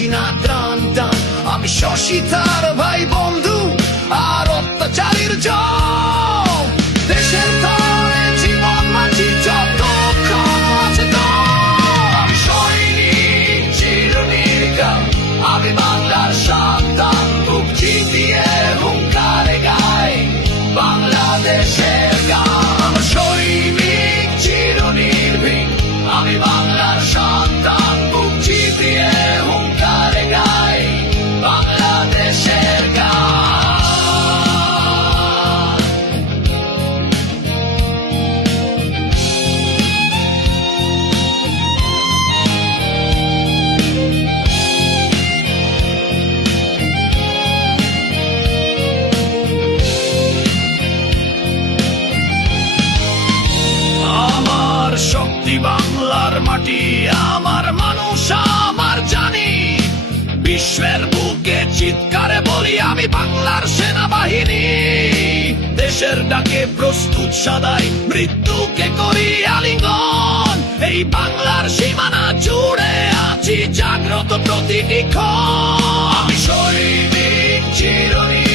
পাচ্ছি না ত্রাণ টান। আমি শশী তার ভাই বন্ধু আর অত্যাচারীর জম। দেশের তরে জীবন মাঝি যত আছে দম। আমি সৈনিক চিরনির্ঘাত, আমি বাংলার সন্তান, বুক চিতিয়ে হুঙ্কারে গাই বাংলাদেশের গান। আমার সৈনিক চিরনির্ভীক, আমি বাংলার সন্তান, বুক চিতিয়ে হুঙ্কারে গাই বাংলাদেশের গান। আমার শক্তি বাংলার মাটি, আমার মানুষ, আমার জানি। বিশ্বের বুকে চিৎকারে বলি আমি বাংলার সেনাবাহিনী। দেশের ডাকে প্রস্তুত সদাই, মৃত্যুকে করি আলিঙ্গন। এই বাংলার সীমানা জুড়ে আছি জাগ্রত প্রতিটি ক্ষণ। আমি সৈনিক চিরনির্ভীক,